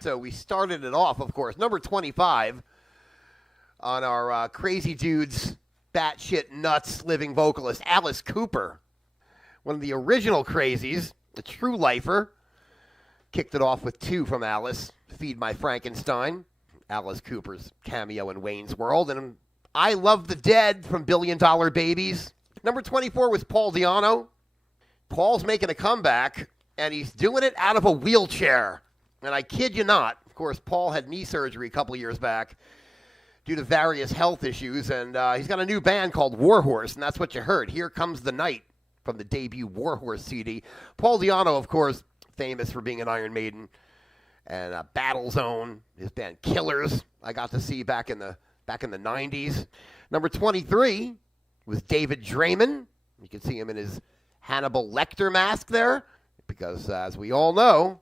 So we started it off, of course, number 25 on our crazy dudes, batshit nuts living vocalist, Alice Cooper. One of the original crazies, a true lifer. Kicked it off with 2 from Alice, Feed My Frankenstein, Alice Cooper's cameo in Wayne's World, and I Love the Dead from Billion Dollar Babies. Number 24 was Paul Di'Anno. Paul's making a comeback, and he's doing it out of a wheelchair. And I kid you not, of course, Paul had knee surgery a couple of years back due to various health issues, and he's got a new band called Warhorse, and that's what you heard. Here Comes the Night from the debut Warhorse CD. Paul Di'Anno, of course, famous for being an Iron Maiden, and Battle Zone, his band Killers, I got to see back in the 90s. Number 23 was David Draymond. You can see him in his Hannibal Lecter mask there, because as we all know,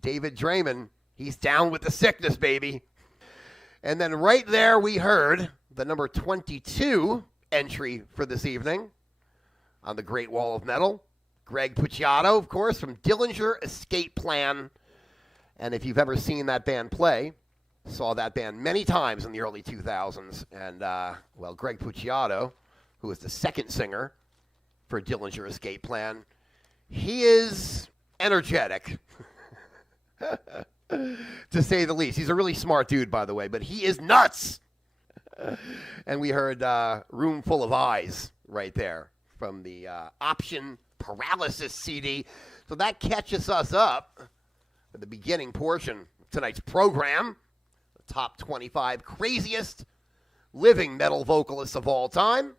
David Draymond, he's down with the sickness, baby. And then right there we heard the number 22 entry for this evening on the Great Wall of Metal. Greg Puciato, of course, from Dillinger Escape Plan. And if you've ever seen that band play, saw that band many times in the early 2000s. And, well, Greg Puciato, who is the second singer for Dillinger Escape Plan, he is energetic. To say the least. He's a really smart dude, by the way, but he is nuts. And we heard Room Full of Eyes right there from the Option Paralysis CD. So that catches us up at the beginning portion of tonight's program. The top 25 craziest living metal vocalists of all time.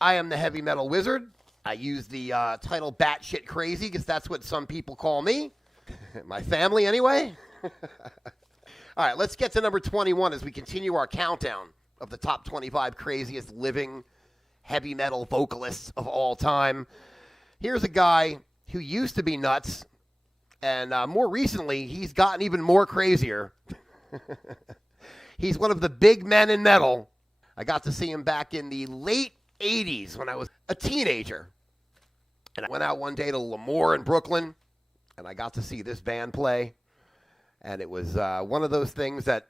I am the Heavy Metal Wizard. I use the title Batshit Crazy because that's what some people call me. My family, anyway. All right, let's get to number 21 as we continue our countdown of the top 25 craziest living heavy metal vocalists of all time. Here's a guy who used to be nuts, and more recently, he's gotten even more crazier. He's one of the big men in metal. I got to see him back in the late 80s when I was a teenager. And I went out one day to Lemoore in Brooklyn, and I got to see this band play. And it was one of those things that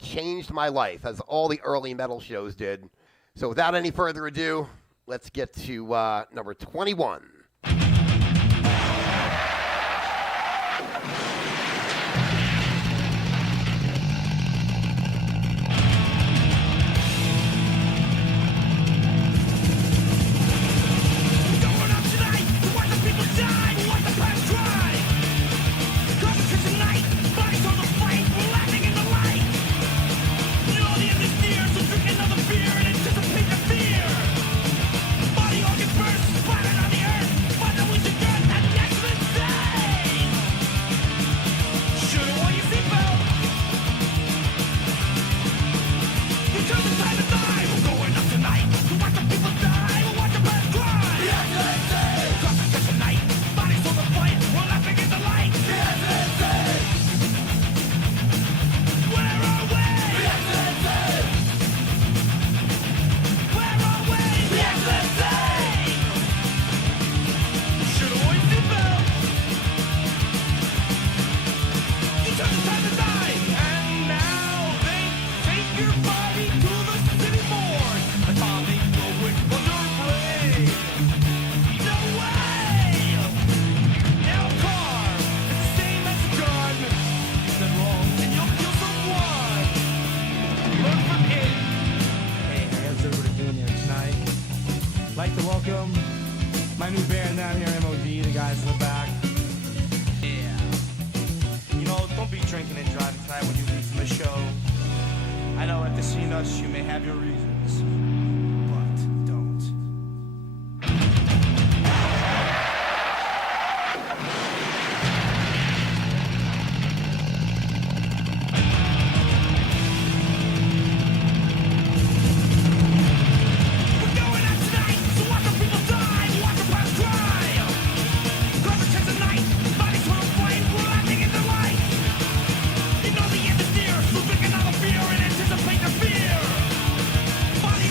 changed my life, as all the early metal shows did. So without any further ado, let's get to number 21. Body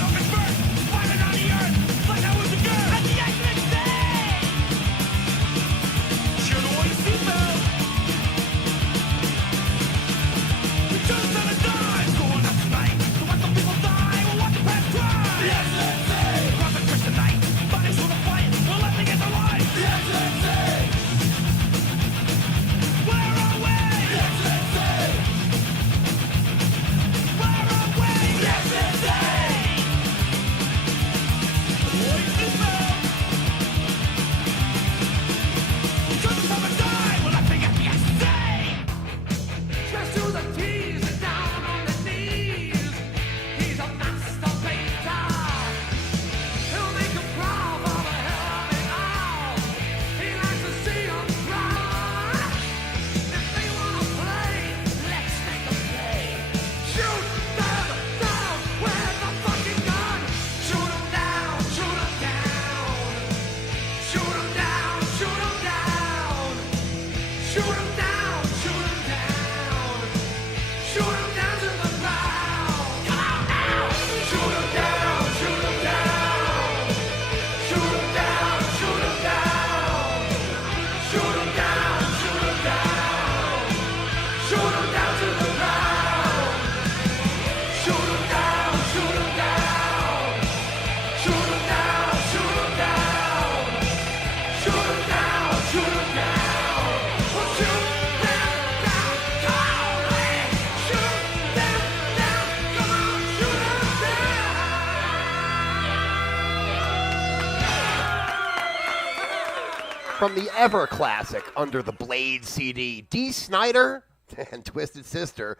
from the ever classic Under the Blade CD, Dee Snider and Twisted Sister,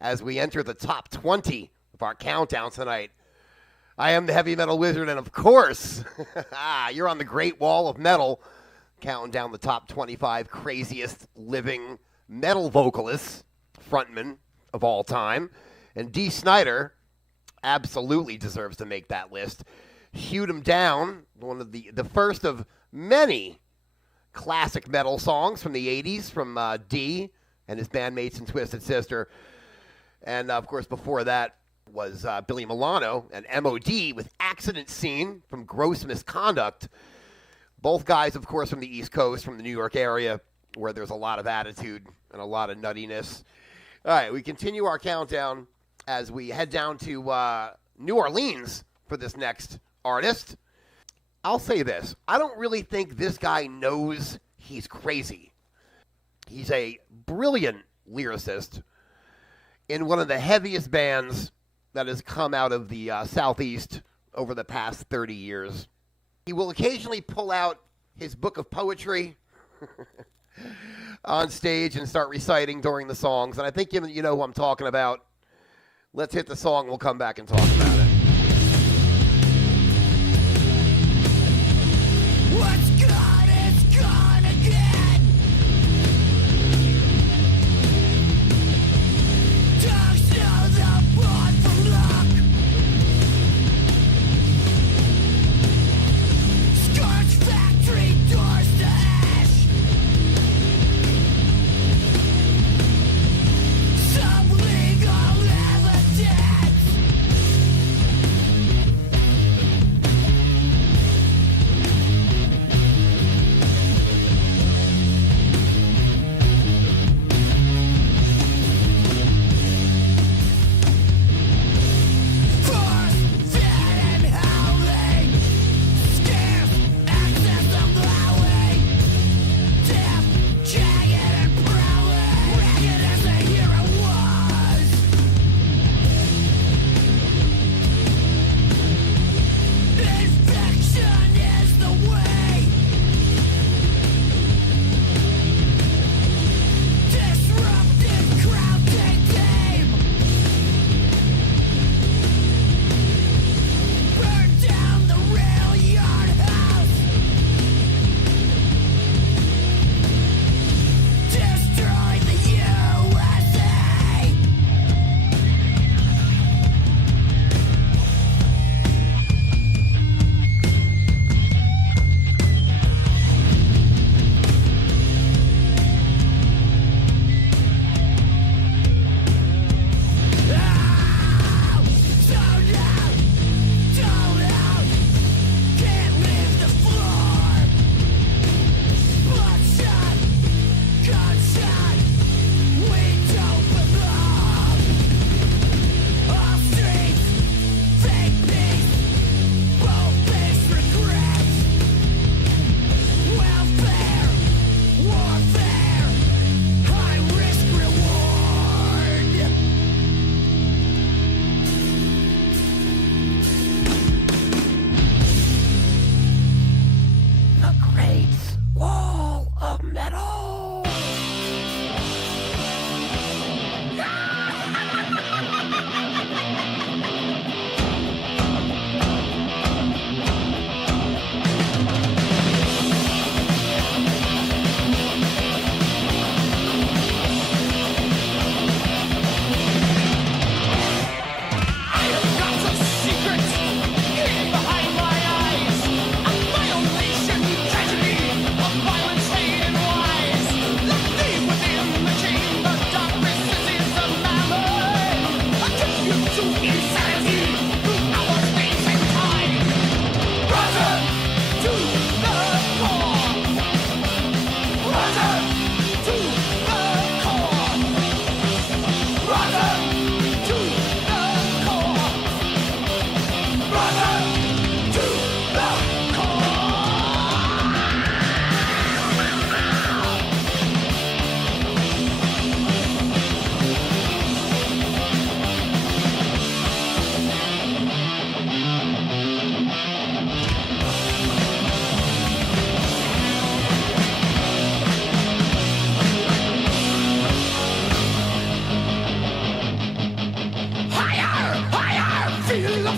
as we enter the top 20 of our countdown tonight. I am the Heavy Metal Wizard, and of course, you're on the Great Wall of Metal, counting down the top 25 craziest living metal vocalists, frontmen of all time. And Dee Snider absolutely deserves to make that list. Shoot 'Em Down, one of the first of many classic metal songs from the 80s from Dee and his bandmates in Twisted Sister. And, of course, before that was Billy Milano and M.O.D. with Accident Scene from Gross Misconduct. Both guys, of course, from the East Coast, from the New York area, where there's a lot of attitude and a lot of nuttiness. All right, we continue our countdown as we head down to New Orleans for this next artist. I'll say this. I don't really think this guy knows he's crazy. He's a brilliant lyricist in one of the heaviest bands that has come out of the Southeast over the past 30 years. He will occasionally pull out his book of poetry on stage and start reciting during the songs. And I think you know who I'm talking about. Let's hit the song. We'll come back and talk about it. What's gone is gone again. Dogs know the blood from luck. Scorched factory doors to ash. Some legal evidence.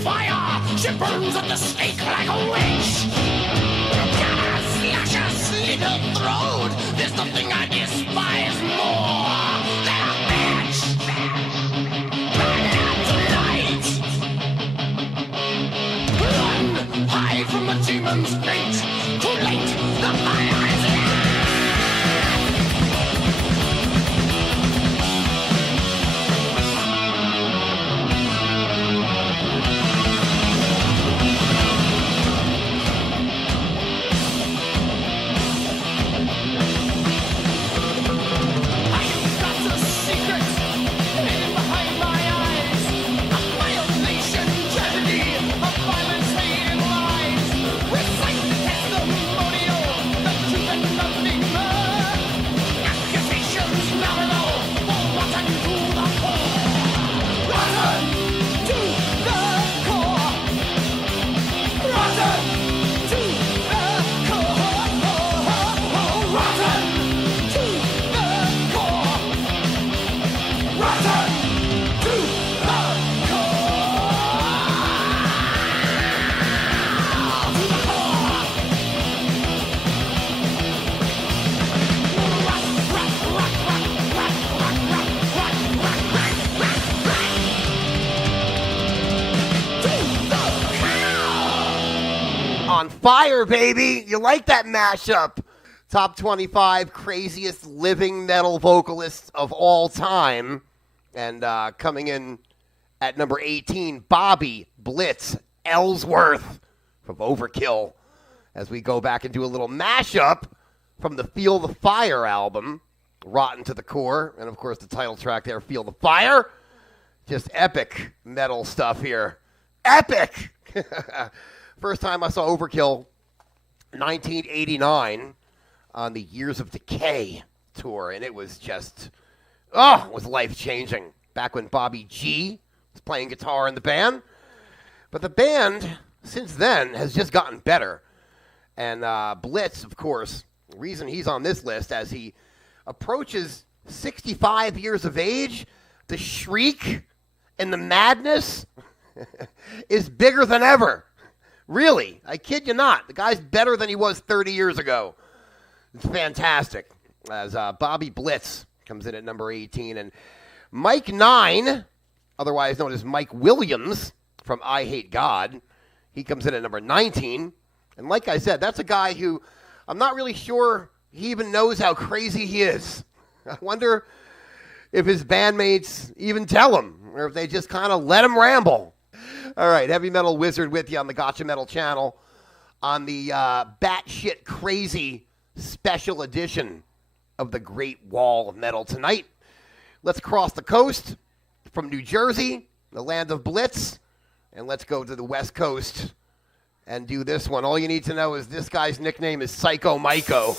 fire. She burns at the stake like a witch. Gotta slash her slit her throat. There's nothing I despise more than a bitch. Burn out tonight. Run, hide from the demon's fate. Too late, the fire is lit. On fire, baby. You like that mashup? Top 25 craziest living metal vocalists of all time. And coming in at number 18, Bobby Blitz Ellsworth from Overkill. As we go back and do a little mashup from the Feel the Fire album, Rotten to the Core. And, of course, the title track there, Feel the Fire. Just epic metal stuff here. Epic! First time I saw Overkill, 1989, on the Years of Decay tour, and it was just, it was life-changing. Back when Bobby G was playing guitar in the band. But the band, since then, has just gotten better. And Blitz, of course, the reason he's on this list, as he approaches 65 years of age, the shriek and the madness is bigger than ever. Really, I kid you not. The guy's better than he was 30 years ago. It's fantastic. As Bobby Blitz comes in at number 18. And Mike 9, otherwise known as Mike Williams from I Hate God, he comes in at number 19. And like I said, that's a guy who I'm not really sure he even knows how crazy he is. I wonder if his bandmates even tell him, or if they just kind of let him ramble. All right, Heavy Metal Wizard with you on the Gotcha Metal channel on the batshit crazy special edition of the Great Wall of Metal tonight. Let's cross the coast from New Jersey, the land of Blitz, and let's go to the West Coast and do this one. All you need to know is this guy's nickname is Psycho Myco.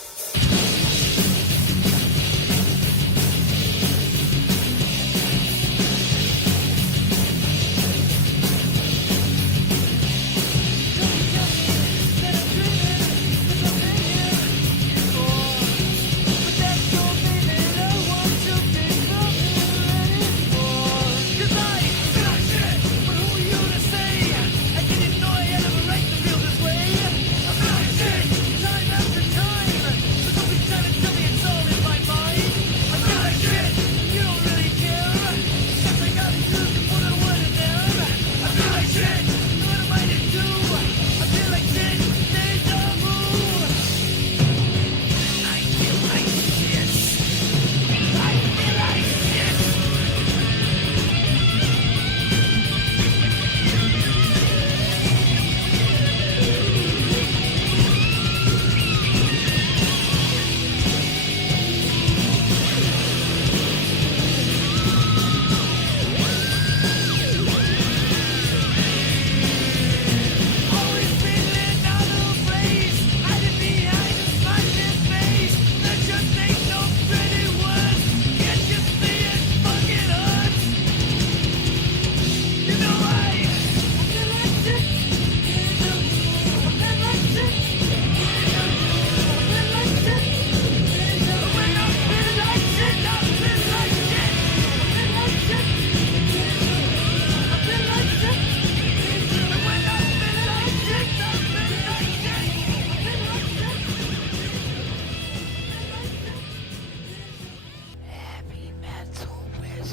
Time after time,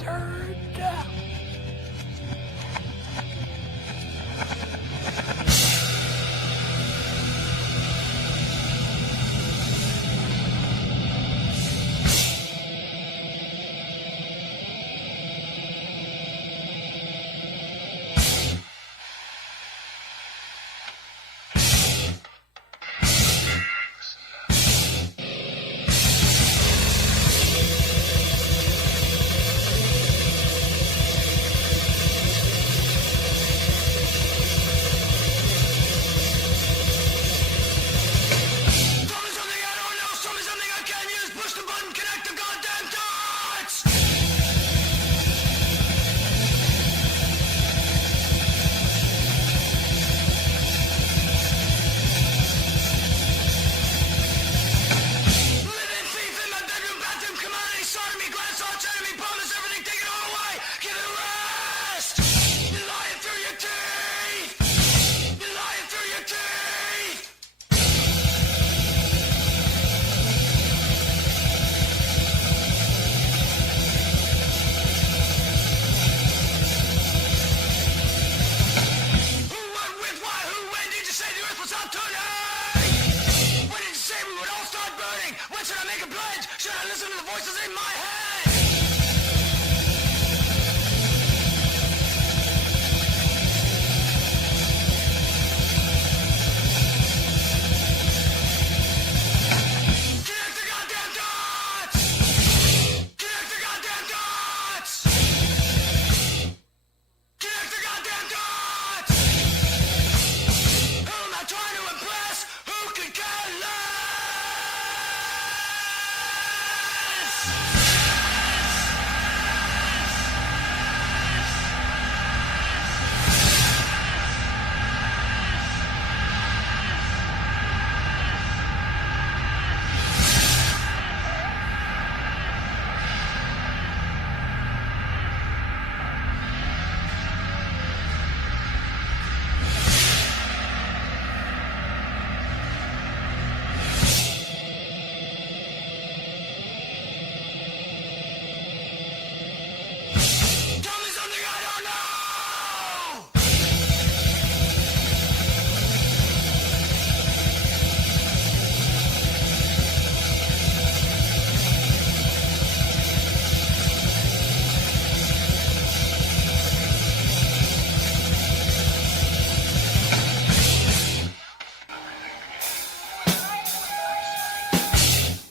concerned.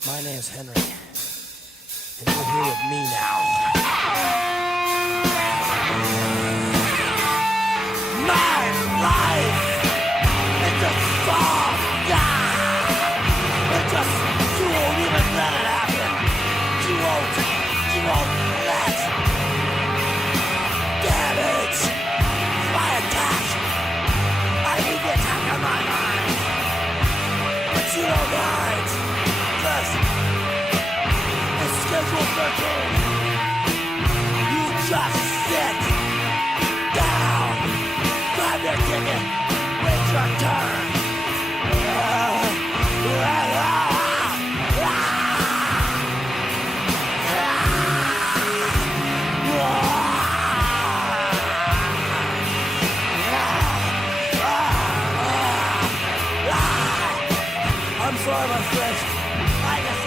My name's Henry, and you're here with me now. My life is a song. It's just, you won't even let it happen. You won't let damage my attack. I need the attack on my mind, but you don't mind. It's scheduled 13. You just sit down, grab your ticket, wait your turn. I'm sorry, my friend. I just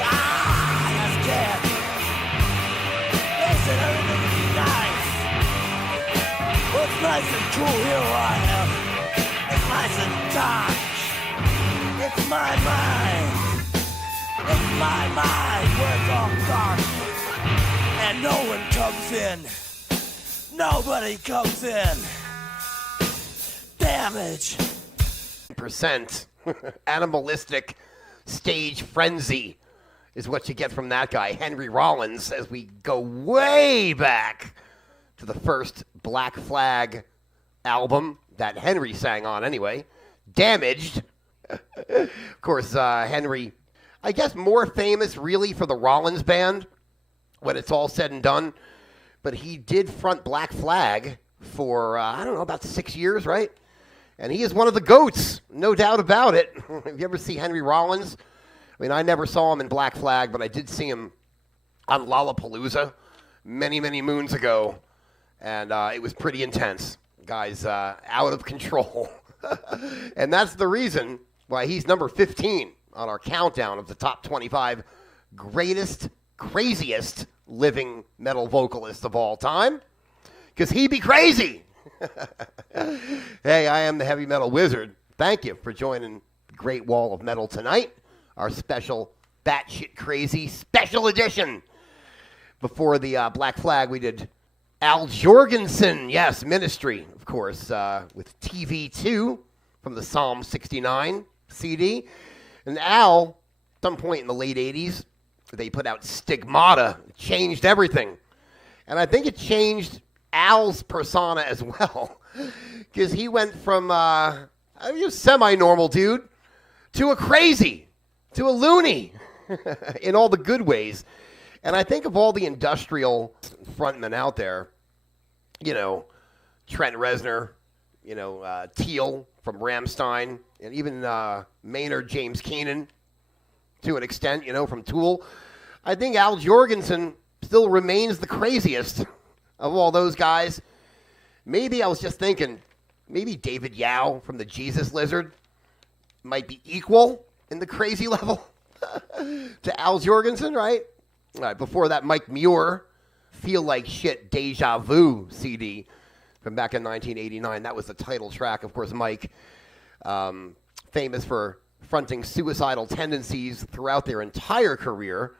can't. Listen, everything is nice. Well, it's nice and cool here where I am. It's nice and dark. It's my mind. It's my mind where it's all dark. And no one comes in. Nobody comes in. Damage. Percent animalistic stage frenzy is what you get from that guy, Henry Rollins, as we go way back to the first Black Flag album that Henry sang on anyway, Damaged. Of course, Henry, I guess more famous really for the Rollins Band when it's all said and done, but he did front Black Flag for, I don't know, about 6 years, right? And he is one of the GOATs, no doubt about it. Have you ever see Henry Rollins? I mean, I never saw him in Black Flag, but I did see him on Lollapalooza many, many moons ago, and it was pretty intense. Guy's out of control. And that's the reason why he's number 15 on our countdown of the top 25 greatest, craziest living metal vocalists of all time. Because he be crazy. Hey, I am the Heavy Metal Wizard. Thank you for joining the Great Wall of Metal tonight. Our special batshit crazy special edition. Before the Black Flag, we did Al Jorgensen, yes, Ministry, of course, with TV2 from the Psalm 69 CD. And Al, at some point in the late 80s, they put out Stigmata. It changed everything. And I think it changed Al's persona as well. Because he went from a semi-normal dude to a crazy, to a loony, in all the good ways. And I think of all the industrial frontmen out there, you know, Trent Reznor, you know, Teal from Rammstein, and even Maynard James Keenan, to an extent, you know, from Tool. I think Al Jorgensen still remains the craziest of all those guys. Maybe I was just thinking, maybe David Yao from the Jesus Lizard might be equal in the crazy level to Al Jorgensen, right? All right, before that, Mike Muir, Feel Like Shit Deja Vu CD from back in 1989. That was the title track. Of course, Mike, famous for fronting suicidal tendencies throughout their entire career,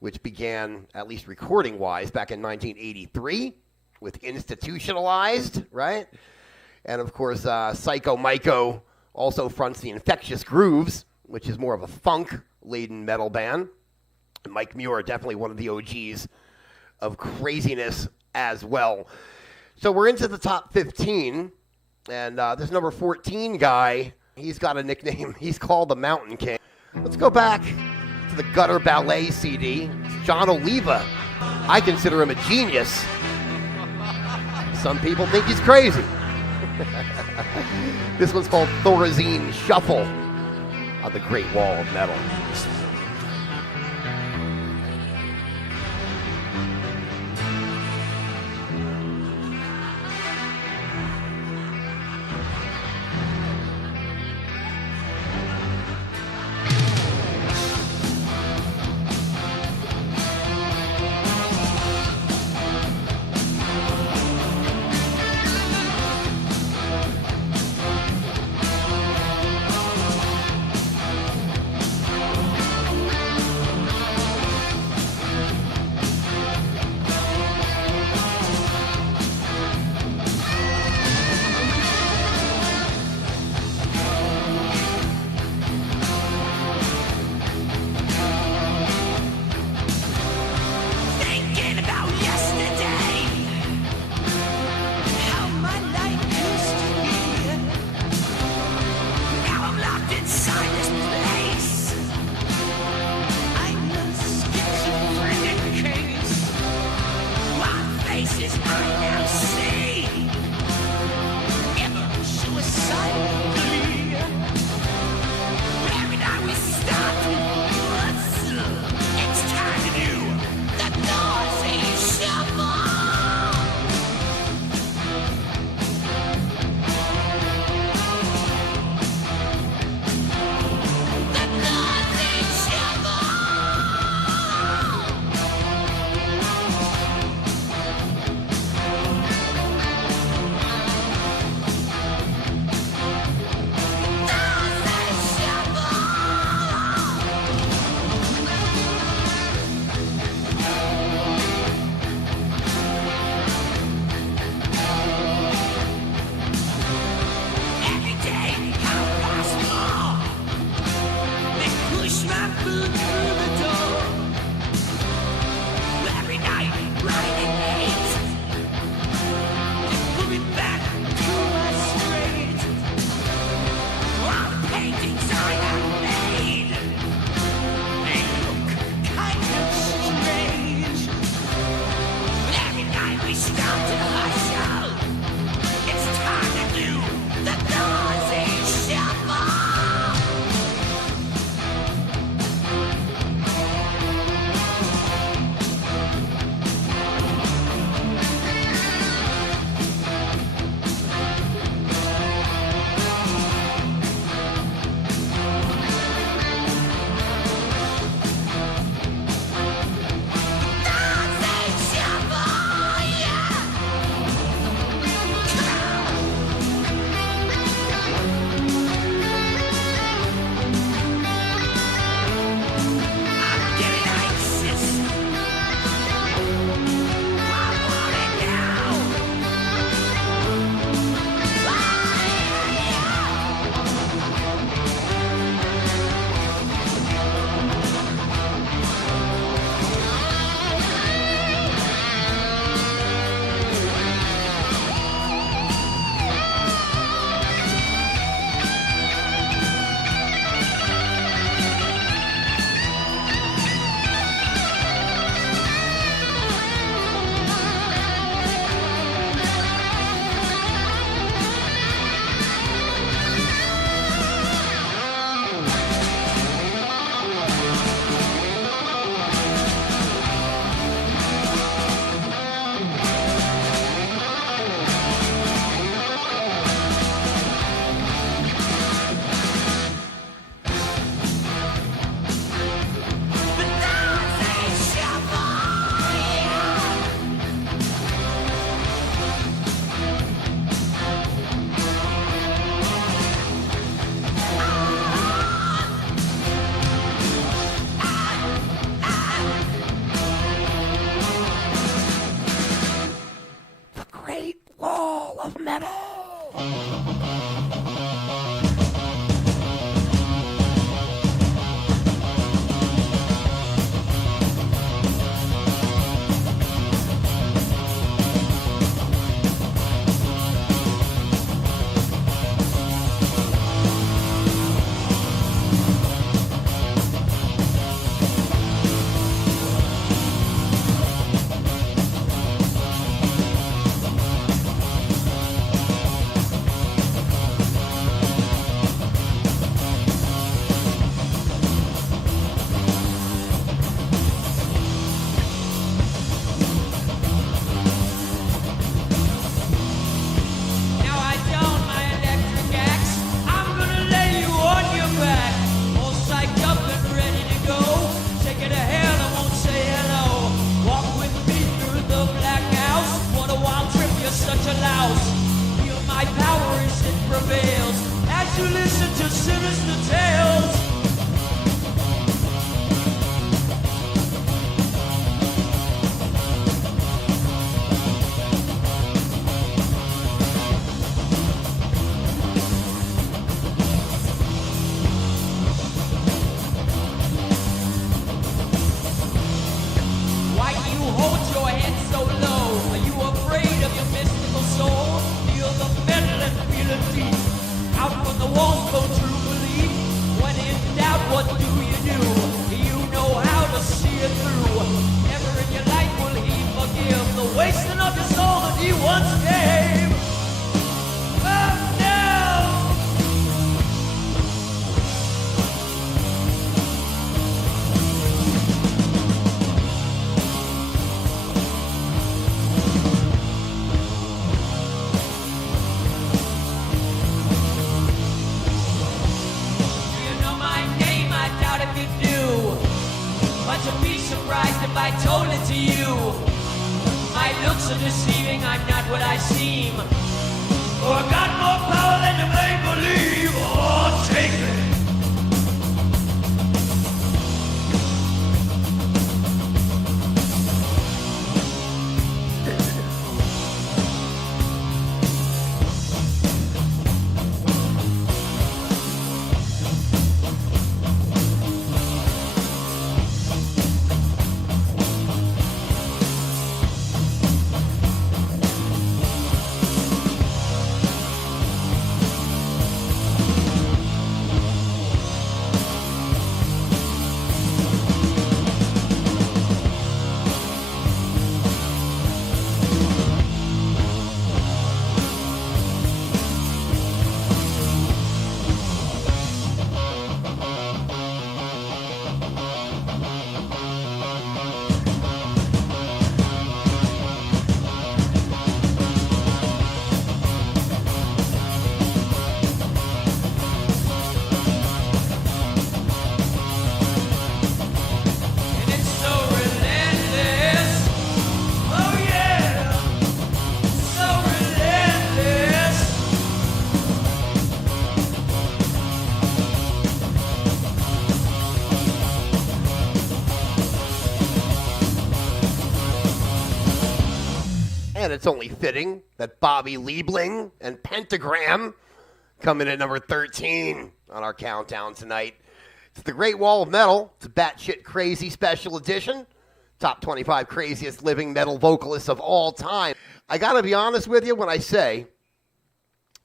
which began, at least recording-wise, back in 1983 with Institutionalized, right? And, of course, Psycho Myco also fronts the Infectious Grooves, which is more of a funk-laden metal band. Mike Muir, definitely one of the OGs of craziness as well. So we're into the top 15, and this number 14 guy, he's got a nickname. He's called the Mountain King. Let's go back to the Gutter Ballet CD. It's John Oliva. I consider him a genius. Some people think he's crazy. This one's called Thorazine Shuffle on the Great Wall of Metal. metal. And it's only fitting that Bobby Liebling and Pentagram come in at number 13 on our countdown tonight. It's the Great Wall of Metal. It's a batshit crazy special edition. Top 25 craziest living metal vocalists of all time. I got to be honest with you when I say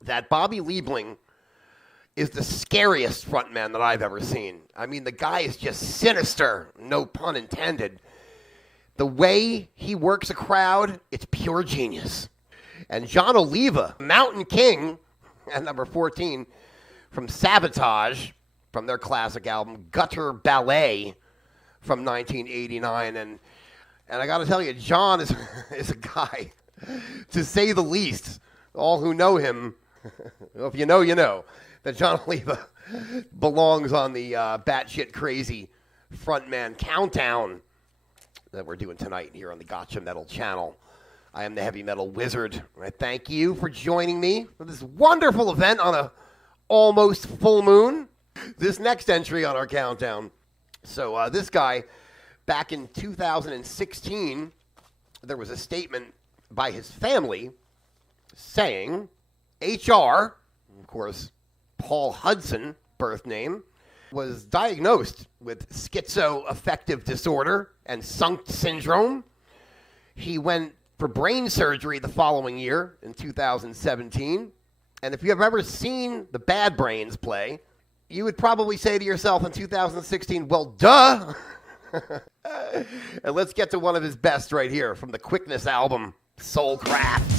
that Bobby Liebling is the scariest frontman that I've ever seen. I mean, the guy is just sinister, no pun intended. The way he works a crowd, it's pure genius. And John Oliva, Mountain King, at number 14, from Sabotage, from their classic album, Gutter Ballet, from 1989. And I got to tell you, John is a guy, to say the least. All who know him, well, if you know, you know, that John Oliva belongs on the batshit crazy frontman countdown that we're doing tonight here on the Gotcha Metal channel. I am the Heavy Metal Wizard. I thank you for joining me for this wonderful event on a almost full moon. This next entry on our countdown. So this guy, back in 2016, there was a statement by his family saying HR, of course, Paul Hudson, birth name, was diagnosed with schizoaffective disorder and Sunk syndrome. He went for brain surgery the following year in 2017. And if you have ever seen the Bad Brains play, you would probably say to yourself in 2016, well, duh. And let's get to one of his best right here from the Quickness album, Soulcraft.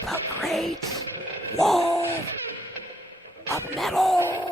The Great Wall of Metal.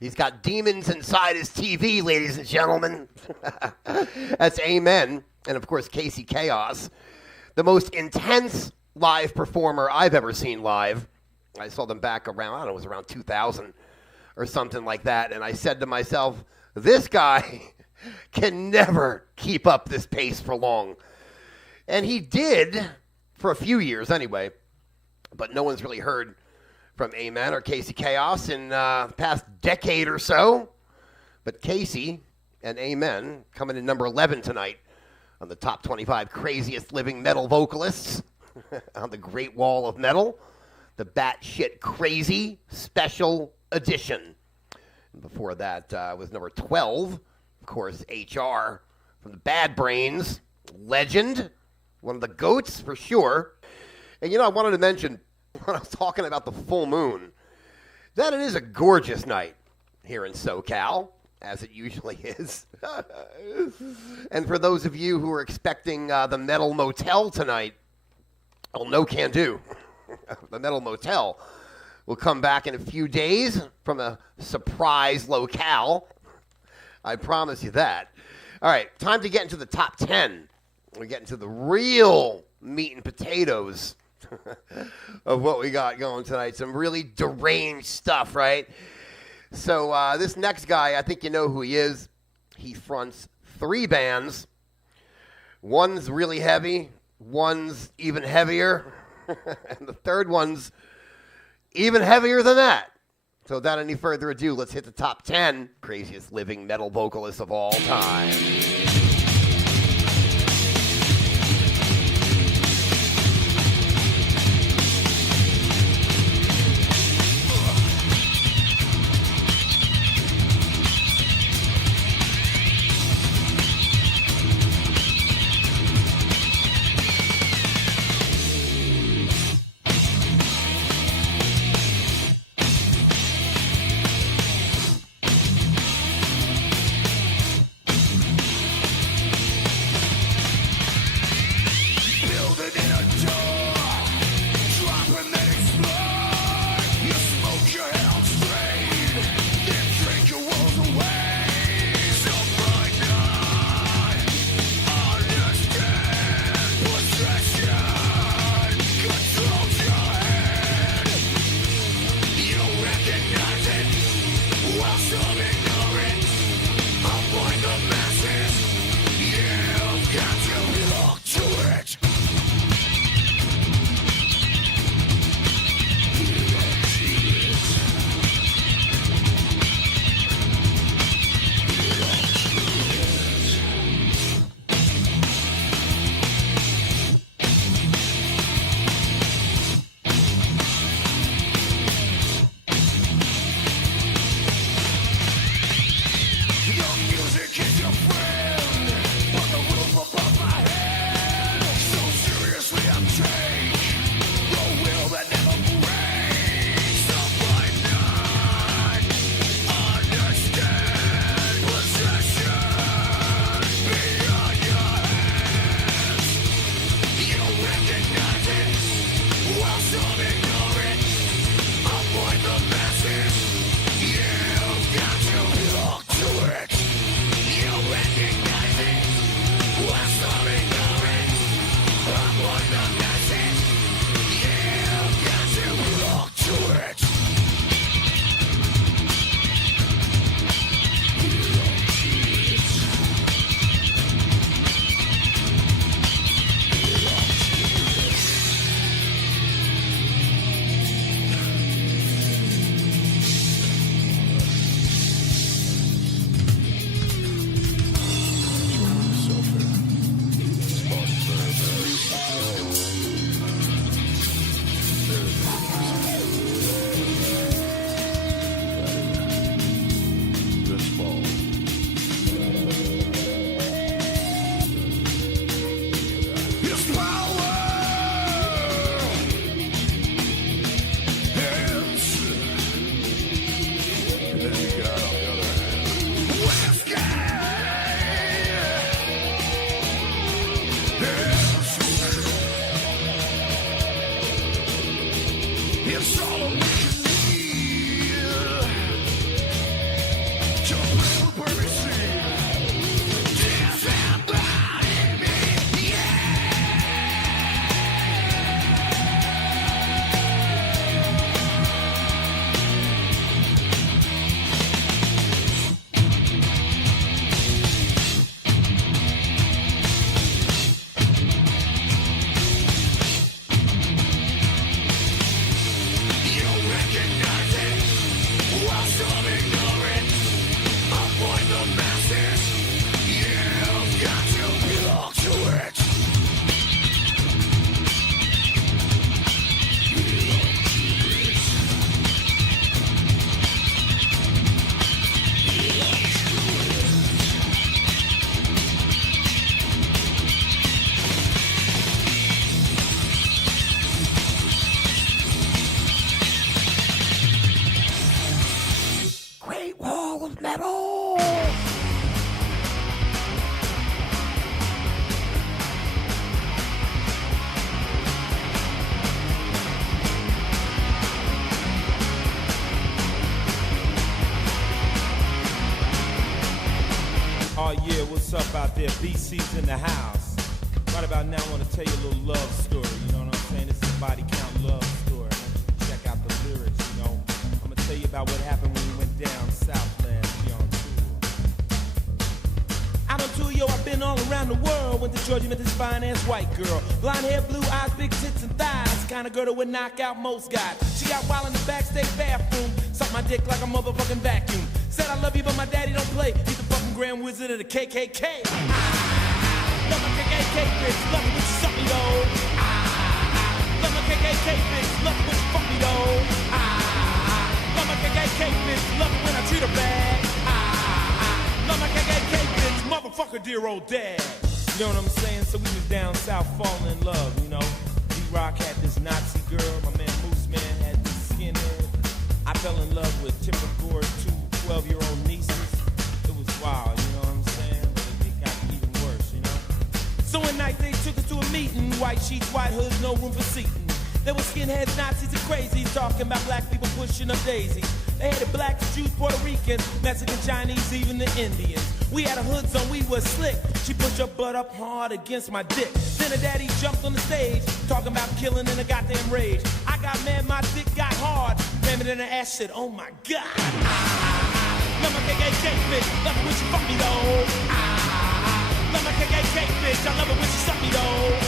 He's got demons inside his TV, ladies and gentlemen. That's Amen. And, of course, Casey Chaos, the most intense live performer I've ever seen live. I saw them back around, I don't know, it was around 2000 or something like that. And I said to myself, this guy can never keep up this pace for long. And he did for a few years anyway. But no one's really heard from Amen or Casey Chaos in the past decade or so. But Casey and Amen coming in number 11 tonight on the top 25 craziest living metal vocalists on the Great Wall of Metal, the Batshit Crazy Special Edition. And before that was number 12, of course, HR from the Bad Brains, legend, one of the GOATs for sure. And, I wanted to mention, when I was talking about the full moon, that it is a gorgeous night here in SoCal, as it usually is. And for those of you who are expecting the Metal Motel tonight, well, no can do. The Metal Motel will come back in a few days from a surprise locale. I promise you that. All right, time to get into the top 10. We get into the real meat and potatoes of what we got going tonight. Some really deranged stuff, right? So this next guy, I think you know who he is. He fronts 3 bands. One's really heavy. One's even heavier. And the third one's even heavier than that. So without any further ado, let's hit the top 10 craziest living metal vocalists of all time. Oh yeah, what's up out there? BC's in the house. Right about now, I want to tell you a little love story. You know what I'm saying? This is a body count love story. Check out the lyrics, you know. I'm going to tell you about what happened when we went down south last year on tour. Out on tour, yo, I've been all around the world. Went to Georgia, met this fine-ass white girl. Blonde hair, blue eyes, big tits and thighs. Kind of girl that would knock out most guys. She got wild in the backstage bathroom. Sucked my dick like a motherfucking vacuum. Said I love you, but my daddy don't play. He's the fucking Grand Wizard of the KKK. Love my KKK bitch, love it when you suck me though. Love my KKK bitch, love it when you fuck me though. Love my KKK bitch, love it when I treat her bad. Love my KKK bitch, motherfucker, dear old dad. You know what I'm saying? So we was down south falling in love, you know. D-Rock had this Nazi girl, my man Moose Man had this skinhead. I fell in love with Tipper Gore's 2 12-year-old nieces. It was wild, you know what I'm saying? But it got even worse, you know? So one night they took us to a meeting. White sheets, white hoods, no room for seating. There were skinheads, Nazis, and crazies talking about black people pushing up daisies. They had the blacks, Jews, Puerto Ricans, Mexican, Chinese, even the Indians. We had a hoods on, we was slick. She pushed her butt up hard against my dick. Then her daddy jumped on the stage, talking about killing in a goddamn rage. I got mad, my dick got hard. Ram it in her ass, said, oh my God. Love my KKK bitch, love it when she fuck me though. Love my KKK bitch, I love it when she suck me though.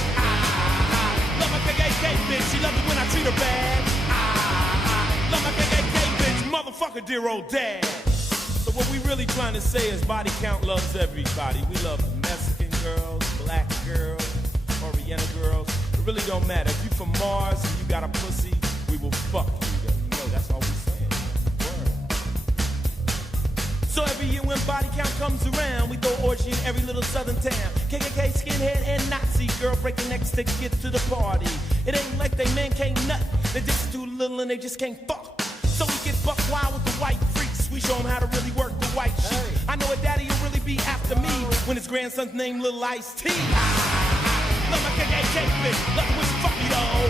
Love my KKK bitch, she love it when I treat her bad. Love my KKK bitch, motherfucker, dear old dad. So what we really trying to say is body count loves everybody. We love Mexican girls, black girls, Oriental girls. It really don't matter. If you from Mars and you got a pussy, we will fuck you. You know, that's all we saying. Word. So every year when body count comes around, we throw orgy in every little southern town. KKK, skinhead, and Nazi girl break their necks to get to the party. It ain't like they men can't nut. They dicks too little and they just can't fuck. So we get buck wild with the white freaks. We show them how to really work the white sheep. Hey. I know a daddy will really be after me when his grandson's named Little Ice-T. Love my KKK bitch, love it when she fuck me though.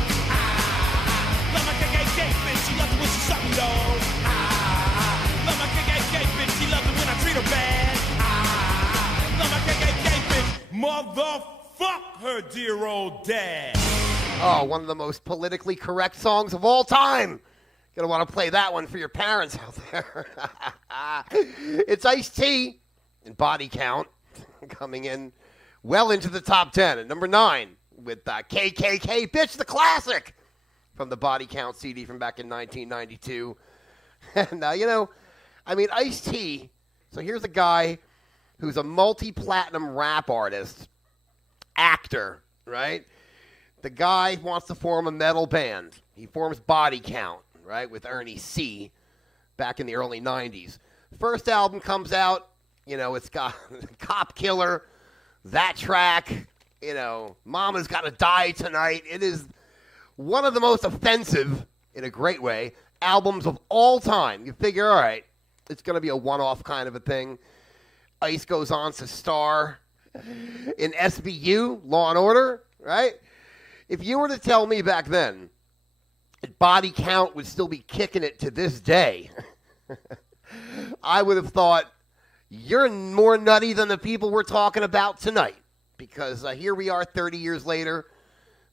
Love my KKK bitch, she love it when she suck me though. Love my KKK bitch, she love it when I treat her bad. Love my KKK bitch, motherfuck her dear old dad. Oh, one of the most politically correct songs of all time. Gonna want to play that one for your parents out there. It's Ice-T and Body Count coming in well into the top 10 at number 9 with KKK Bitch, the classic from the Body Count CD from back in 1992. And, you know, I mean, Ice-T, so here's a guy who's a multi-platinum rap artist, actor, right? The guy wants to form a metal band. He forms Body Count, right, with Ernie C. back in the early 90s. First album comes out, you know, it's got Cop Killer, that track, you know, Mama's Gotta Die Tonight. It is one of the most offensive, in a great way, albums of all time. You figure, all right, it's going to be a one-off kind of a thing. Ice goes on to star in SVU, Law and Order, right? If you were to tell me back then that Body Count would still be kicking it to this day, I would have thought, you're more nutty than the people we're talking about tonight. Because here we are 30 years later,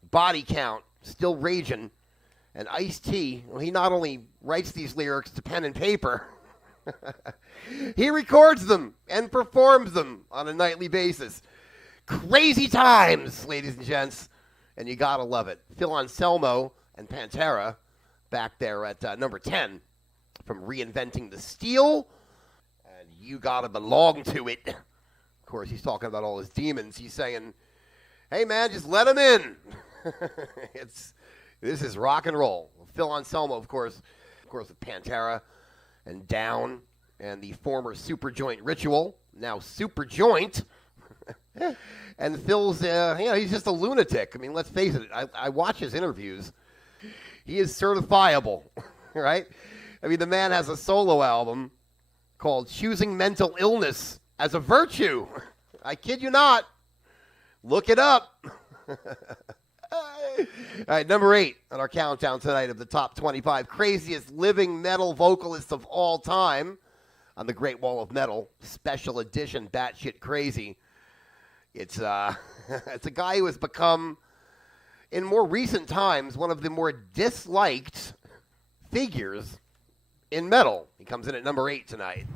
Body Count, still raging. And Ice-T, well, he not only writes these lyrics to pen and paper, he records them and performs them on a nightly basis. Crazy times, ladies and gents. And you gotta love it. Phil Anselmo and Pantera back there at number 10 from Reinventing the Steel. And you gotta belong to it. Of course, he's talking about all his demons. He's saying, hey, man, just let him in. This is rock and roll. Phil Anselmo, of course, with Pantera and Down and the former Superjoint Ritual, now Superjoint. And Phil's, he's just a lunatic. I mean, let's face it. I watch his interviews. He is certifiable, right? I mean, the man has a solo album called Choosing Mental Illness as a Virtue. I kid you not. Look it up. All right, number 8 on our countdown tonight of the top 25 craziest living metal vocalists of all time. on the Great Wall of Metal, special edition, batshit crazy. It's it's a guy who has become, in more recent times, one of the more disliked figures in metal. He comes in at number 8 tonight.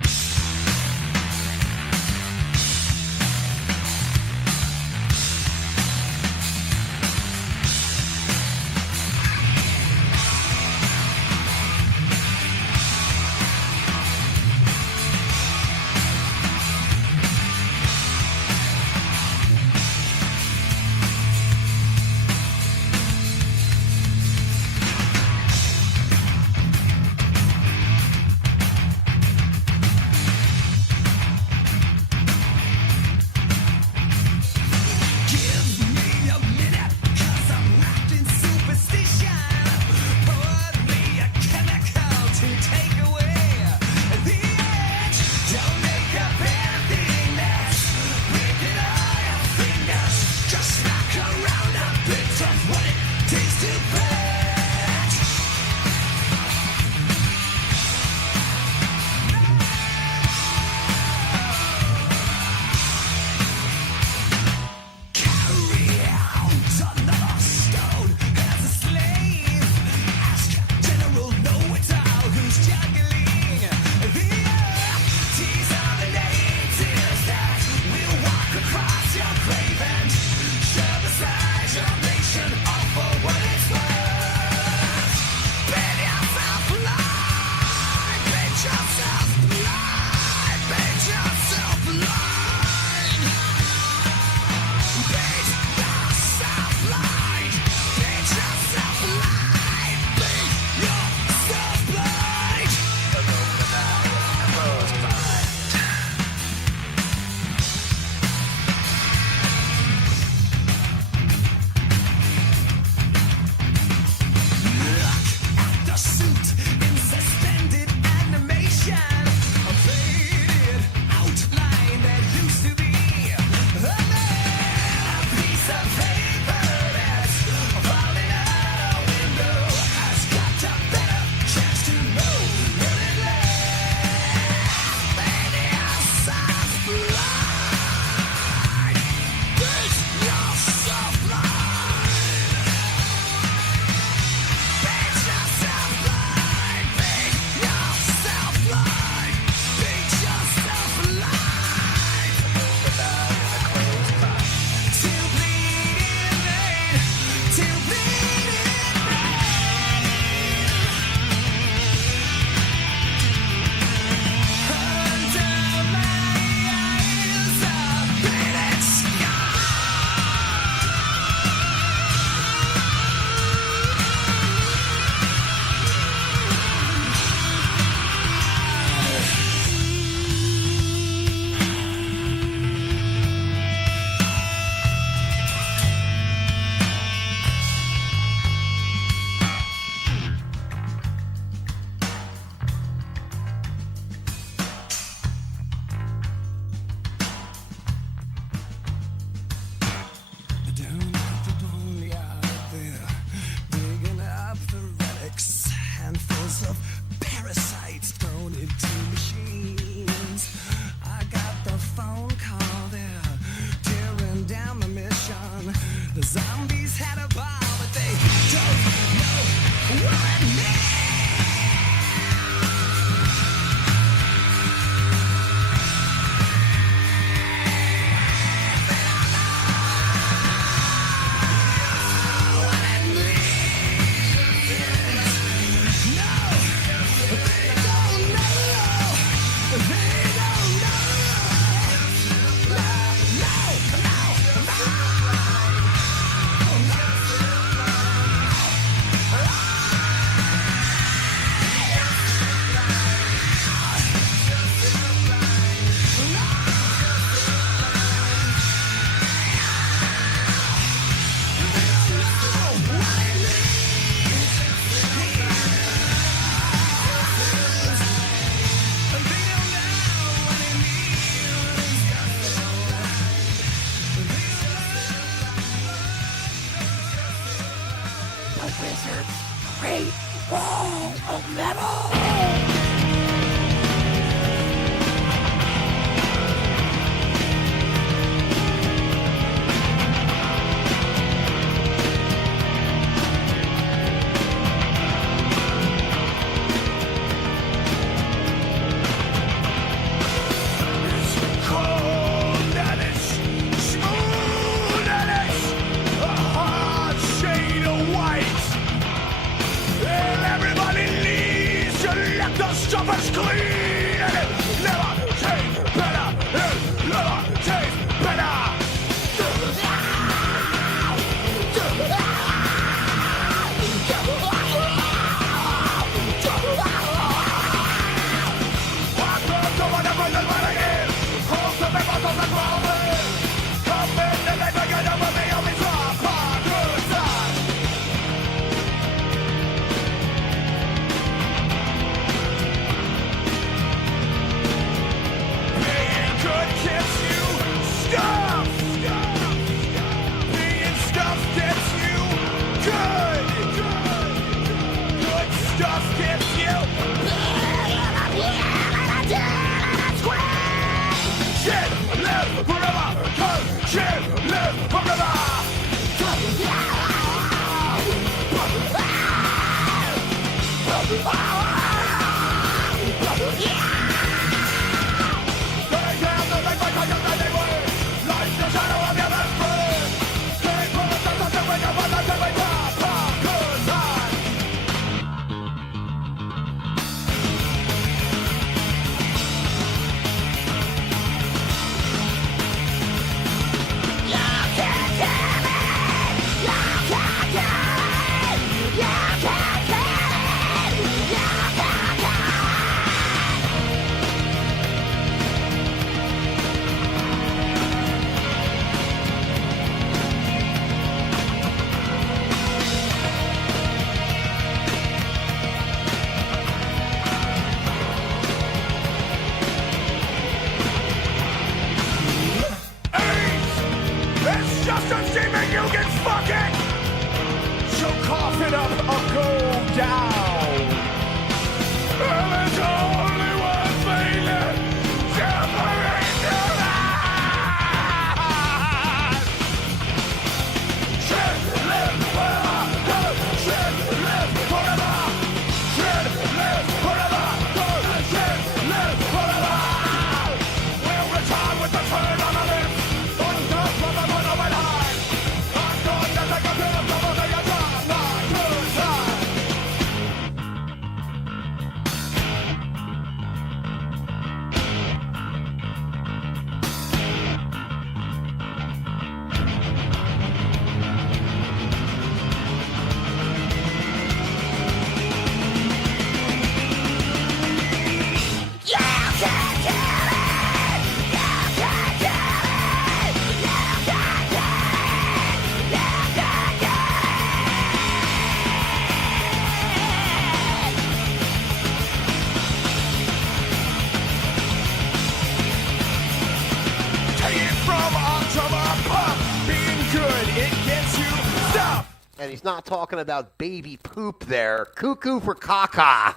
And he's not talking about baby poop there. Cuckoo for caca.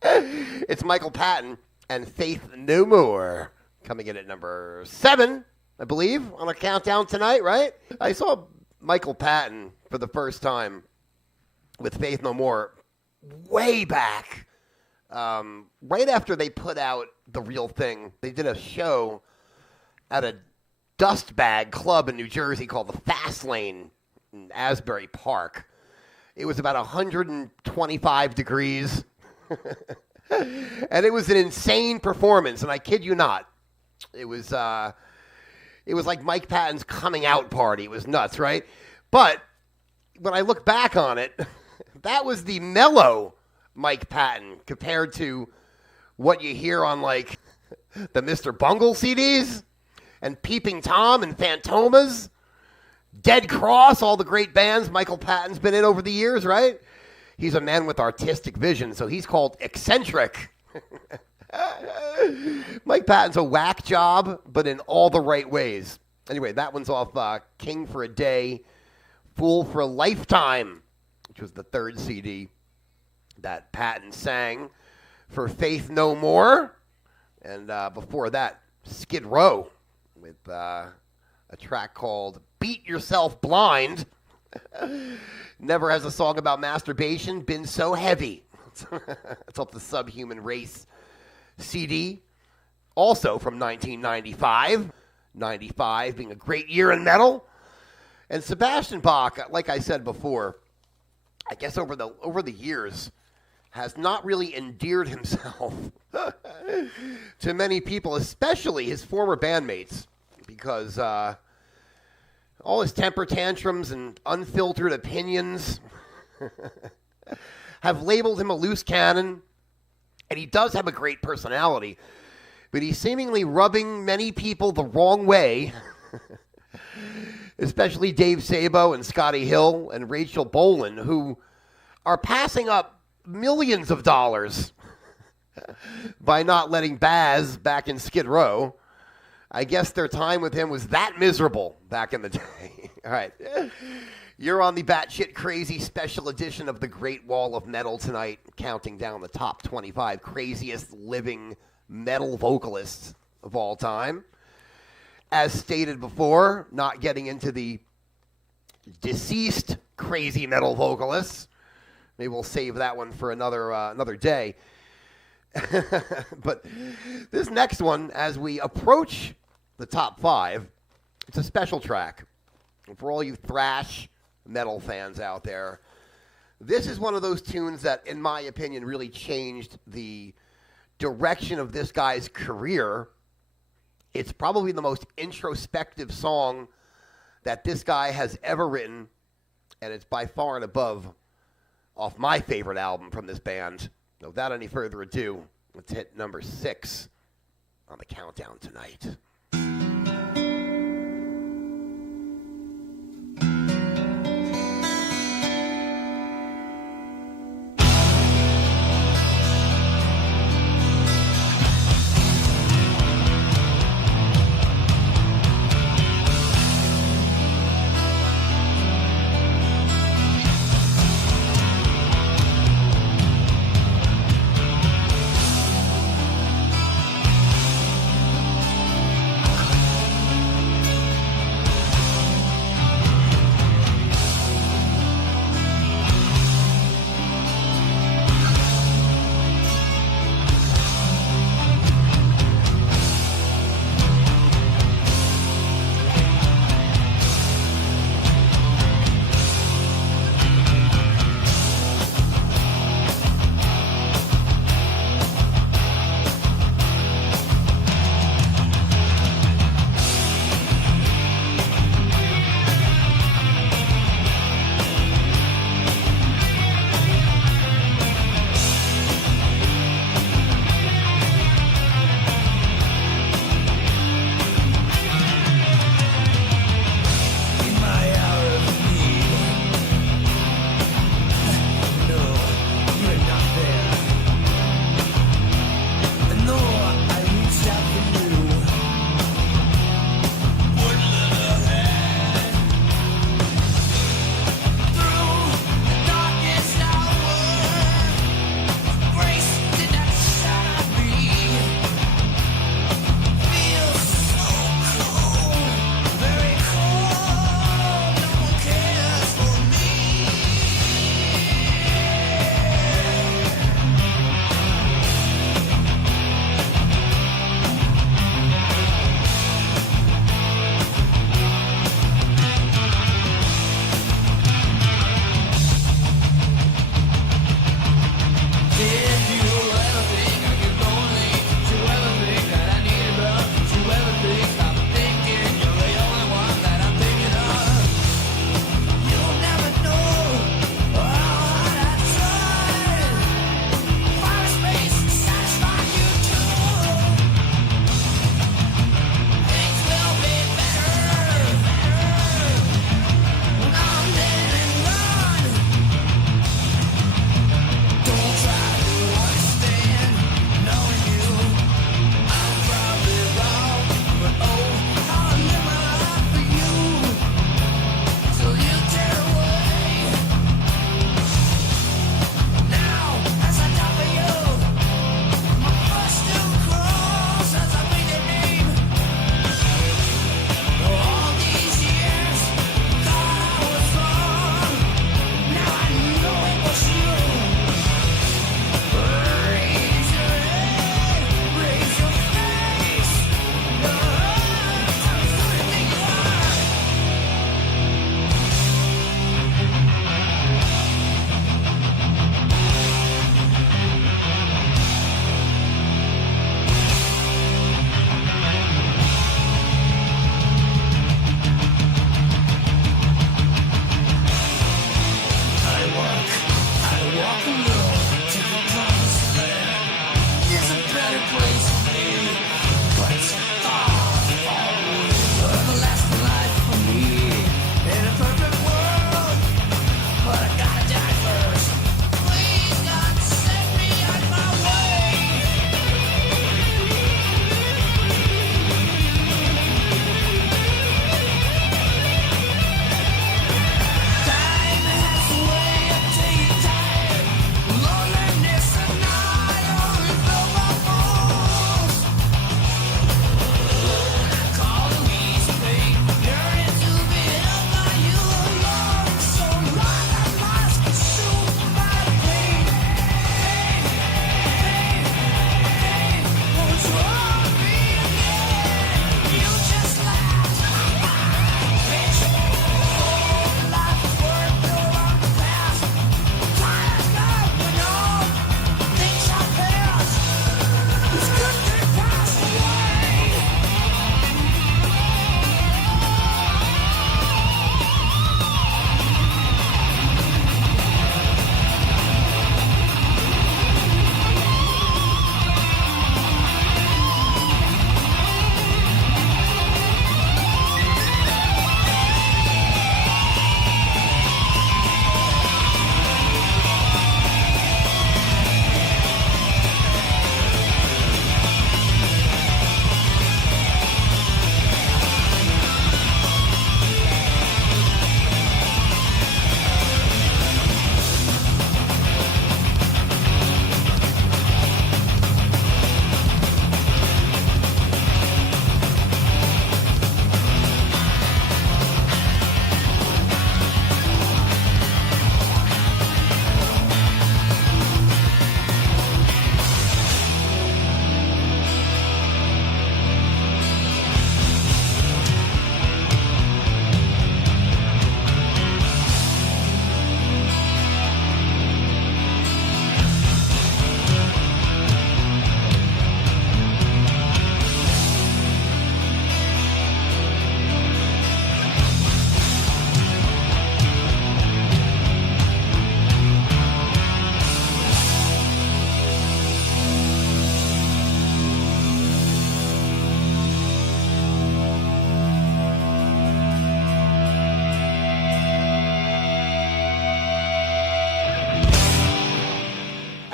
It's Michael Patton and Faith No More coming in at number 7, I believe, on a countdown tonight, right? I saw Michael Patton for the first time with Faith No More way back. Right after they put out The Real Thing, they did a show at a dust bag club in New Jersey called the Fast Lane in Asbury Park. It was about 125 degrees. And it was an insane performance, and I kid you not. It was like Mike Patton's coming out party. It was nuts, right? But when I look back on it, that was the mellow Mike Patton compared to what you hear on like the Mr. Bungle CDs and Peeping Tom and Fantomas, Dead Cross, all the great bands Michael Patton's been in over the years, right? He's a man with artistic vision, so he's called eccentric. Mike Patton's a whack job, but in all the right ways. Anyway, that one's off King for a Day, Fool for a Lifetime, which was the third CD that Patton sang for Faith No More. And before that, Skid Row with a track called Beat Yourself Blind. Never has a song about masturbation been so heavy. It's off the Subhuman Race CD, also from 1995. 95 being a great year in metal. And Sebastian Bach, like I said before, I guess over the years, has not really endeared himself to many people, especially his former bandmates, because all his temper tantrums and unfiltered opinions have labeled him a loose cannon, and he does have a great personality, but he's seemingly rubbing many people the wrong way, especially Dave Sabo and Scotty Hill and Rachel Bolan, who are passing up millions of dollars by not letting Baz back in Skid Row. I guess their time with him was that miserable back in the day. All right. You're on the batshit crazy special edition of the Great Wall of Metal tonight, counting down the top 25 craziest living metal vocalists of all time. As stated before, not getting into the deceased crazy metal vocalists, Maybe we'll save that one for another day. But this next one, as we approach the top 5, it's a special track. And for all you thrash metal fans out there, this is one of those tunes that, in my opinion, really changed the direction of this guy's career. It's probably the most introspective song that this guy has ever written, and it's by far and above off my favorite album from this band. Without any further ado, let's hit number 6 on the countdown tonight.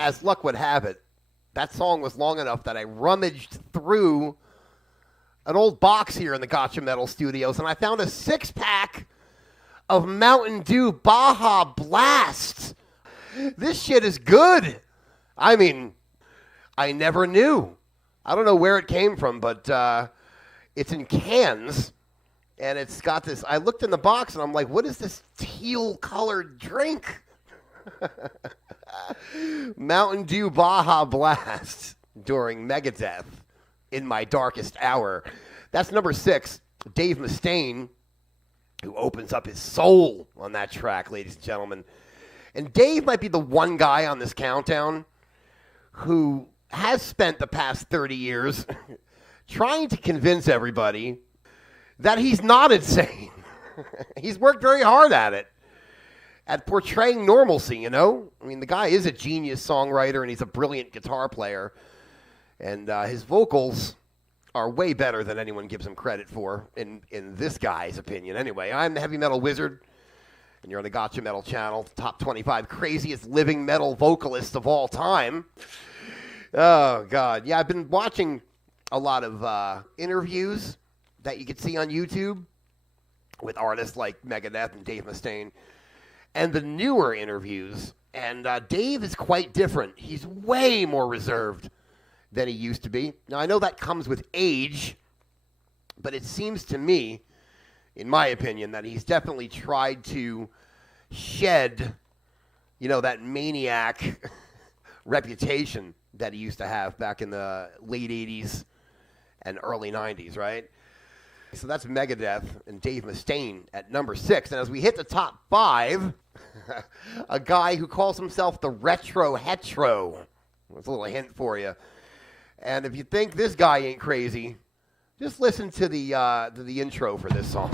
as luck would have it, that song was long enough that I rummaged through an old box here in the Gotcha Metal Studios, and I found a 6-pack of Mountain Dew Baja Blast. This shit is good. I mean, I never knew. I don't know where it came from, but it's in cans, and it's got this. I looked in the box, and I'm like, what is this teal-colored drink? Mountain Dew Baja Blast during Megadeth in my darkest hour. That's number 6, Dave Mustaine, who opens up his soul on that track, ladies and gentlemen. And Dave might be the one guy on this countdown who has spent the past 30 years trying to convince everybody that he's not insane. He's worked very hard at portraying normalcy, you know? I mean, the guy is a genius songwriter, and he's a brilliant guitar player. And his vocals are way better than anyone gives him credit for, in this guy's opinion. Anyway, I'm the Heavy Metal Wizard, and you're on the Gotcha Metal channel, top 25 craziest living metal vocalists of all time. Oh, God. Yeah, I've been watching a lot of interviews that you can see on YouTube with artists like Megadeth and Dave Mustaine, and the newer interviews. And Dave is quite different. He's way more reserved than he used to be. Now, I know that comes with age, but it seems to me, in my opinion, that he's definitely tried to shed, you know, that maniac reputation that he used to have back in the late 80s and early 90s, right? So that's Megadeth and Dave Mustaine at number 6. And as we hit the top 5, a guy who calls himself the Retro Hetero. That's a little hint for you. And if you think this guy ain't crazy, just listen to the intro for this song.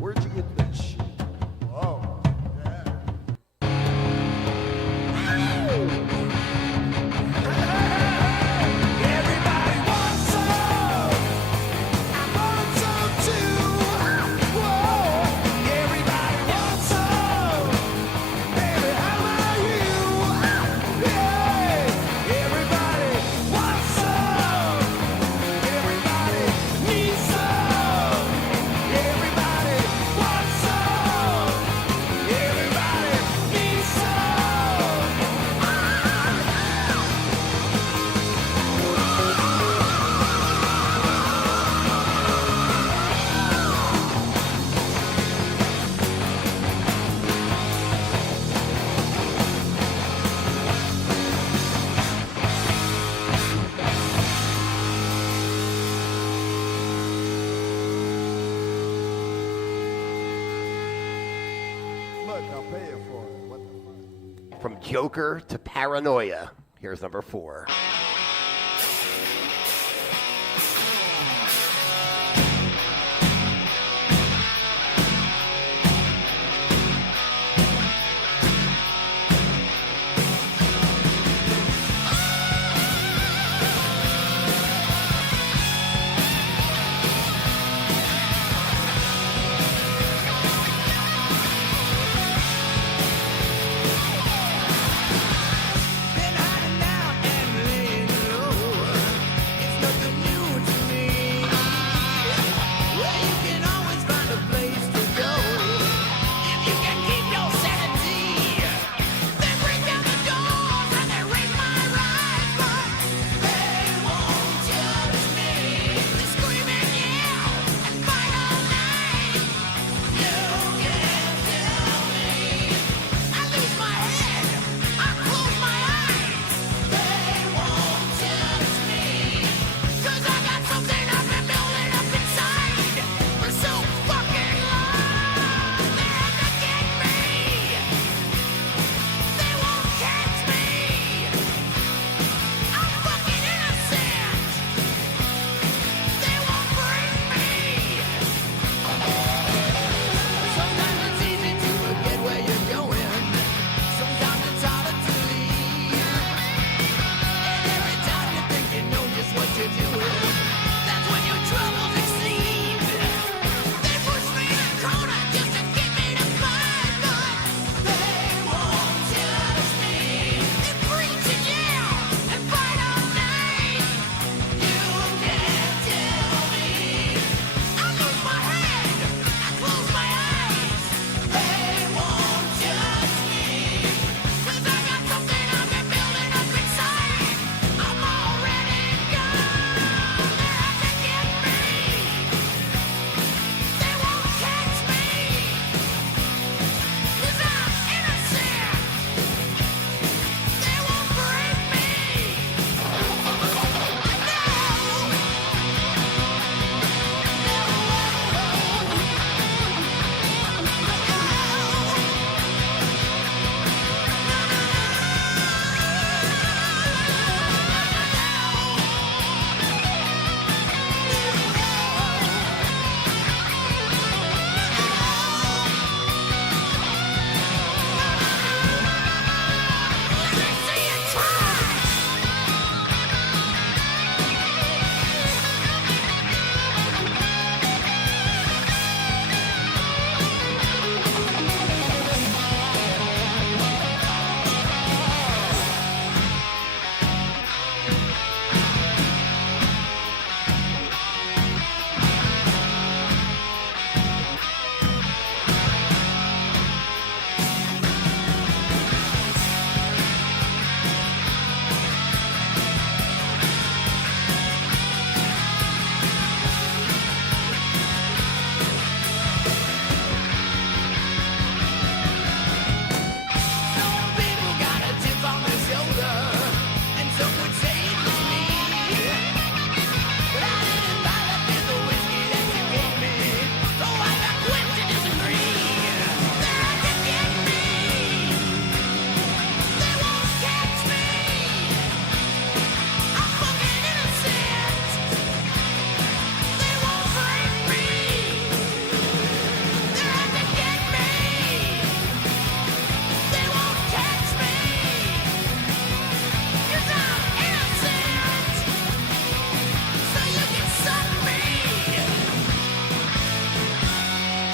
Where'd you get this shit? Oh, yeah. Everybody wants some. I want some too. Whoa. Everybody wants some. Baby, how about you? Yeah. Everybody wants some. Everybody needs some. Everybody wants some. Everybody needs Look, I'll pay you for it. What the fuck? From Joker to Paranoia. Here's number 4. Been hiding out and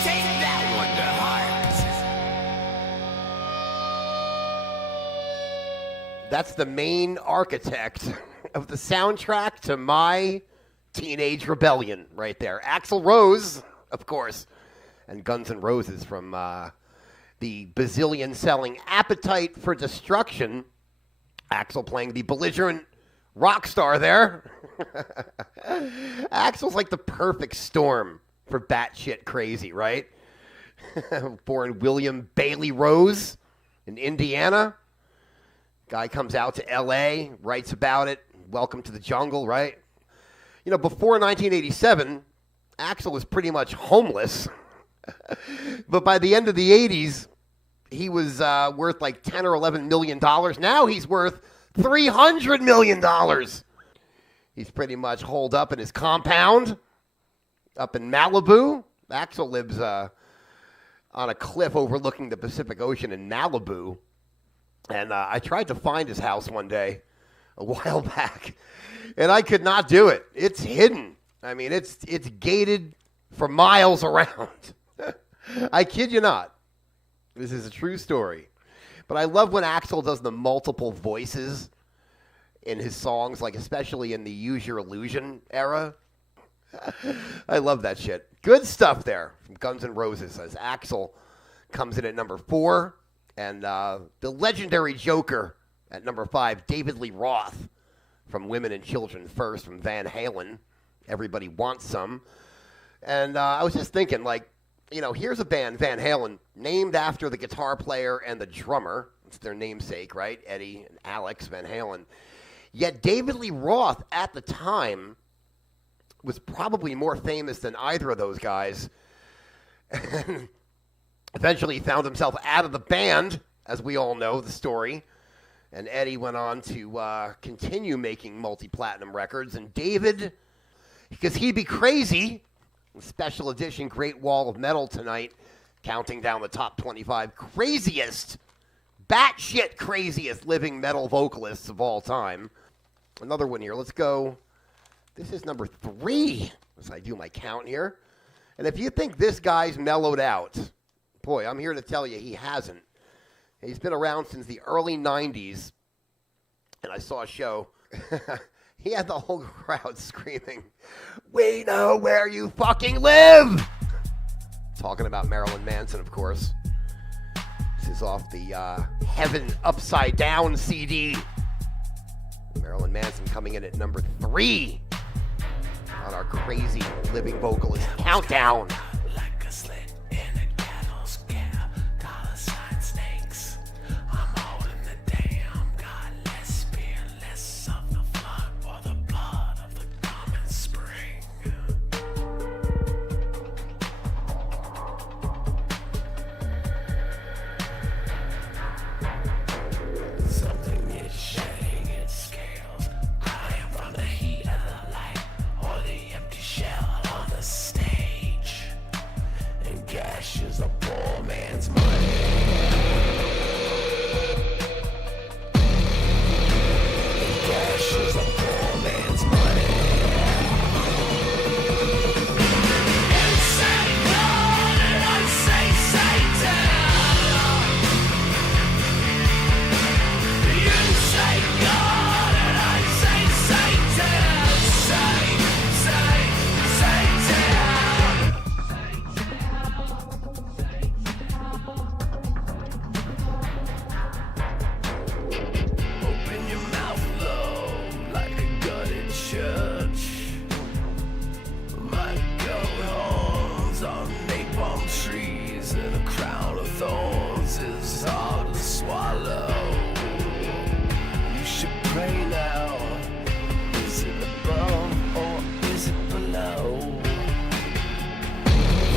Take that one to heart. That's the main architect of the soundtrack to my Teenage Rebellion right there. Axl Rose, of course, and Guns N' Roses from the bazillion-selling Appetite for Destruction. Axl playing the belligerent rock star there. Axl's like the perfect storm for batshit crazy, right? Born William Bailey Rose in Indiana. Guy comes out to L.A., writes about it. Welcome to the jungle, right? You know, before 1987, Axl was pretty much homeless. But by the end of the 80s, he was worth like $10 or $11 million. Now he's worth $300 million. He's pretty much holed up in his compound up in Malibu. Axl lives on a cliff overlooking the Pacific Ocean in Malibu. And I tried to find his house one day a while back, and I could not do it. It's hidden. I mean, it's gated for miles around. I kid you not. This is a true story. But I love when Axl does the multiple voices in his songs, like especially in the Use Your Illusion era. I love that shit. Good stuff there from Guns N' Roses as Axl comes in at number 4. And the legendary Joker at number 5, David Lee Roth from Women and Children First from Van Halen. Everybody Wants Some. And I was just thinking, like, you know, here's a band, Van Halen, named after the guitar player and the drummer. It's their namesake, right? Eddie and Alex Van Halen. Yet David Lee Roth at the time was probably more famous than either of those guys. And eventually he found himself out of the band, as we all know the story. And Eddie went on to continue making multi-platinum records. And David, because he'd be crazy, special edition Great Wall of Metal tonight, counting down the top 25 craziest, batshit craziest living metal vocalists of all time. Another one here. Let's go. This is number 3 as I do my count here. And if you think this guy's mellowed out, boy, I'm here to tell you he hasn't. He's been around since the early 90s. And I saw a show. He had the whole crowd screaming, "We know where you fucking live!" Talking about Marilyn Manson, of course. This is off the Heaven Upside Down CD. Marilyn Manson coming in at number 3 on our crazy living vocalist countdown. Like a slit in a gallows scale, dollar sign snakes. I'm holding the damn God. Let's fearless of the flood or the blood of the common spring. Something is shedding its scales, crying from the heat of the light or the empty shell on the stage. And cash is a poor man's money. And cash is a poor man's money. And say God and I say Satan. You say God and I say Satan. Open your mouth low like a gutted church. My goat horns on napalm trees and a crown of thorns is hard to swallow. You should pray now. Is it above or is it below?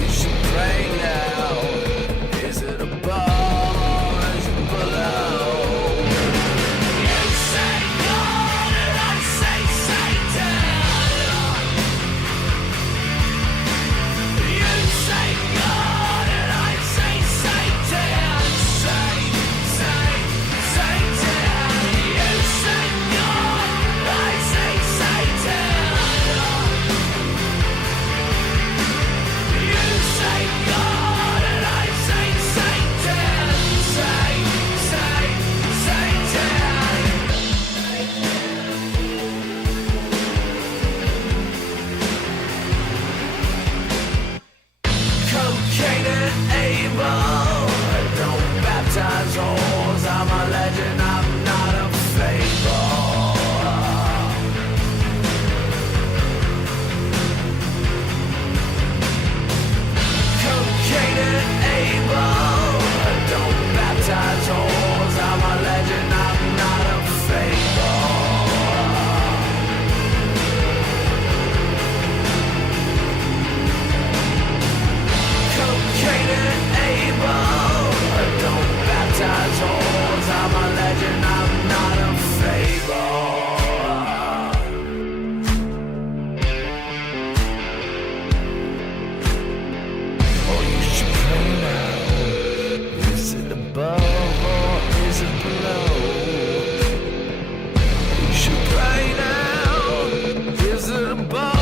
You should pray now. Is it above or is it below? You say God and I say Satan. You say God and I say Satan. Say, Satan. You say God. able. Don't baptize holes. I'm a legend, I'm not a fable. Cocaine and able. Don't baptize holes. I'm a legend, I'm not a fable. Cocaine and able. Don't baptize holes. I'm a legend, I'm not a fable. Oh, you should play now. Is it above or is it below? You should play now. Is it above?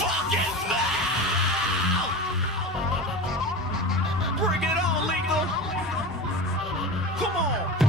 fucking mouth! Bring it on, legal! Come on!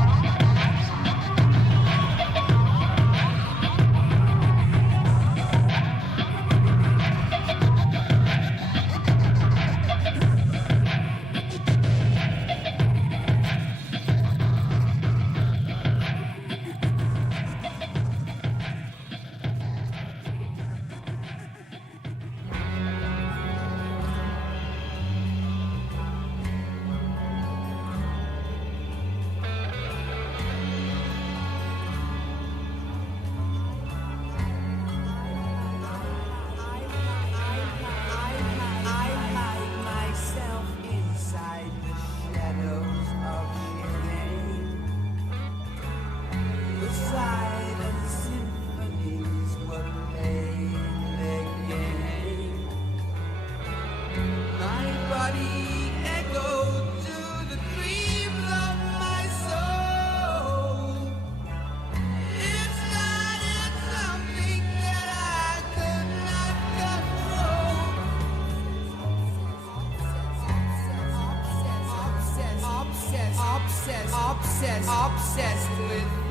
Obsessed with